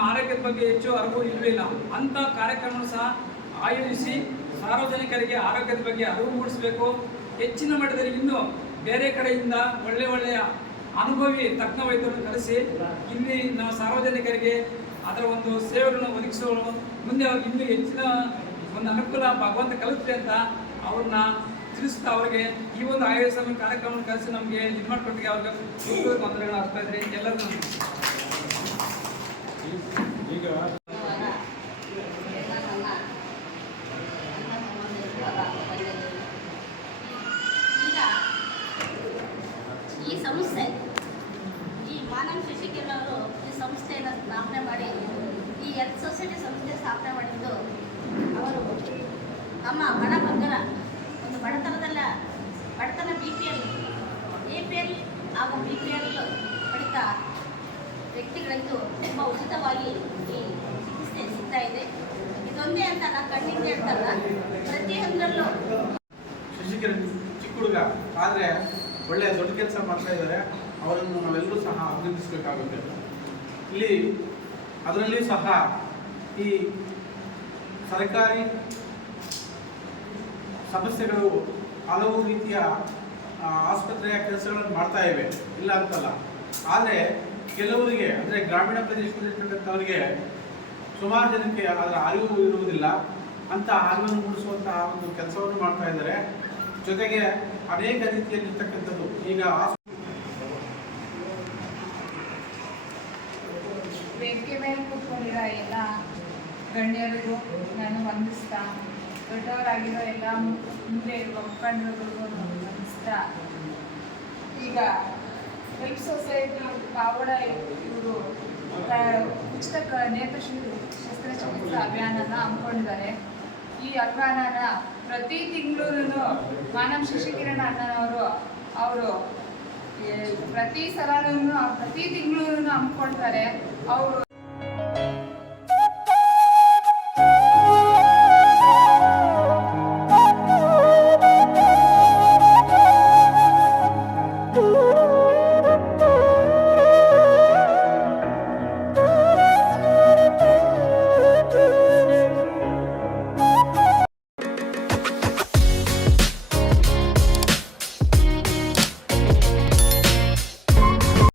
ಹೆಚ್ಚು ಅರಿವು ಇರಲಿಲ್ಲ. ಅಂಥ ಕಾರ್ಯಕ್ರಮ ಸಹ ಆಯೋಜಿಸಿ ಸಾರ್ವಜನಿಕರಿಗೆ ಆರೋಗ್ಯದ ಬಗ್ಗೆ ಅರಿವು ಮೂಡಿಸಬೇಕು. ಹೆಚ್ಚಿನ ಮಟ್ಟದಲ್ಲಿ ಇನ್ನೂ ಬೇರೆ ಕಡೆಯಿಂದ ಒಳ್ಳೆ ಒಳ್ಳೆಯ ಅನುಭವಿ ತಜ್ಞ ವೈದ್ಯರನ್ನು ಕರೆಸಿ ಇಲ್ಲಿ ನಾವು ಸಾರ್ವಜನಿಕರಿಗೆ ಅದರ ಒಂದು ಸೇವೆಗಳನ್ನು ಒದಗಿಸುವ ಮುಂದೆ ಅವ್ರಿಗೆ ಇನ್ನೂ ಹೆಚ್ಚಿನ ಒಂದು ಅನುಕೂಲ ಭಗವಂತ ಕಲಿಸ್ಲಿ ಅಂತ ಅವ್ರನ್ನ ತಿಳಿಸ್ತಾ ಅವ್ರಿಗೆ ಈ ಒಂದು ಆಯೋಜನೆ ಕಾರ್ಯಕ್ರಮ ಕಲಿಸಿ ನಮಗೆ ಇದು ಮಾಡ್ಕೊಟ್ಟಿಗೆ ಅವ್ರಿಗೆ ತೊಂದರೆಗಳು ಆಗ್ತಾ ಇದ್ರೆ. ಎಲ್ಲರೂ ಈಗ ಈ ಸಂಸ್ಥೆ, ಈ ಮಾನವ ಶಶಿಕಲಾ ಅವರು ಈ ಸಂಸ್ಥೆಯನ್ನು ಸ್ಥಾಪನೆ ಮಾಡಿ, ಈ ಹೆಲ್ತ್ ಸೊಸೈಟಿ ಸಂಸ್ಥೆ ಸ್ಥಾಪನೆ ಮಾಡಿದ್ದು ಅವರು ನಮ್ಮ ಬಡ ಬಗ್ಗರ ಒಂದು ಬಡತನದಲ್ಲ, ಬಡತನ B P L A P L ಹಾಗೂ ಬಿ ಪಿ ಎಲ್ ಪಡಿತ ವ್ಯಕ್ತಿಗಳಿಗೂ ತುಂಬ ಉಚಿತವಾಗಿ ಈ ಚಿಕಿತ್ಸೆ ಸಿಗ್ತಾ ಇದೆ. ಇದೊಂದೇ ಅಂತ ನಾನು ಕಣ್ಣಿಂದ ಹೇಳ್ತಲ್ಲ ಪ್ರತಿಯೊಂದರಲ್ಲೂ ಶಶಿಕಿರಣ್ ಚಿಕ್ಕ ಹುಡುಗ ಆದರೆ ಒಳ್ಳೆ ದೊಡ್ಡ ಕೆಲಸ ಮಾಡ್ತಾ ಇದ್ದಾರೆ. ಅವರನ್ನು ನಾವೆಲ್ಲರೂ ಸಹ ಅಭಿನಂದಿಸಬೇಕಾಗುತ್ತೆ. ಇಲ್ಲಿ ಅದರಲ್ಲಿ ಸಹ ಈ ಸರ್ಕಾರಿ ಸಮಸ್ಯೆಗಳು ಹಲವು ರೀತಿಯ ಆಸ್ಪತ್ರೆಯ ಕೆಲಸಗಳನ್ನು ಮಾಡ್ತಾ ಇವೆ. ಇಲ್ಲ ಅಂತಲ್ಲ. ಆದರೆ ಕೆಲವರಿಗೆ, ಅಂದರೆ ಗ್ರಾಮೀಣ ಪ್ರದೇಶದಲ್ಲಿರ್ತಕ್ಕಂಥವರಿಗೆ ಸುಮಾರು ಜನಕ್ಕೆ ಅದರ ಅರಿವು ಇರುವುದಿಲ್ಲ. ಅಂತ ಅರಿವನ್ನು ಮೂಡಿಸುವಂತಹ ಒಂದು ಕೆಲಸವನ್ನು ಮಾಡ್ತಾ ಇದ್ದಾರೆ. ಜೊತೆಗೆ ಅನೇಕ ರೀತಿಯಲ್ಲಿರ್ತಕ್ಕಂಥದ್ದು ಈಗ ವೇದಿಕೆ ಮೇಲೆ ಕೂತ್ಕೊಂಡಿರೋ ಎಲ್ಲ ಗಣ್ಯರಿಗೂ ನಾನು ವಂದಿಸ್ತಾ, ದೊಡ್ಡವರಾಗಿರೋ ಎಲ್ಲ ಮುಂದೆ ಇರುವ ಮುಖಂಡರಿಗೂ ವಂದಿಸ್ತಾ, ಈಗ ಹೆಲ್ಪ್ ಸೊಸೈಟಿ ಪಾವಡ ಇವರು ಉಚಿತ ನೇತ್ರ ನೇತ್ರ ಶಸ್ತ್ರ ಶಸ್ತ್ರಚಿಕಿತ್ಸಾ ಅಭಿಯಾನನ ಹಮ್ಮಿಕೊಂಡಿದ್ದಾರೆ. ಈ ಅಭಿಯಾನನ ಪ್ರತಿ ತಿಂಗಳೂ ಮಾನವ ಶಶಿಕಿರಣ ಅಣ್ಣನವರು ಅವರು ಪ್ರತಿ ಸಲನೂ ಪ್ರತಿ ತಿಂಗಳೂ ಹಮ್ಮಿಕೊಳ್ತಾರೆ. ಅವರು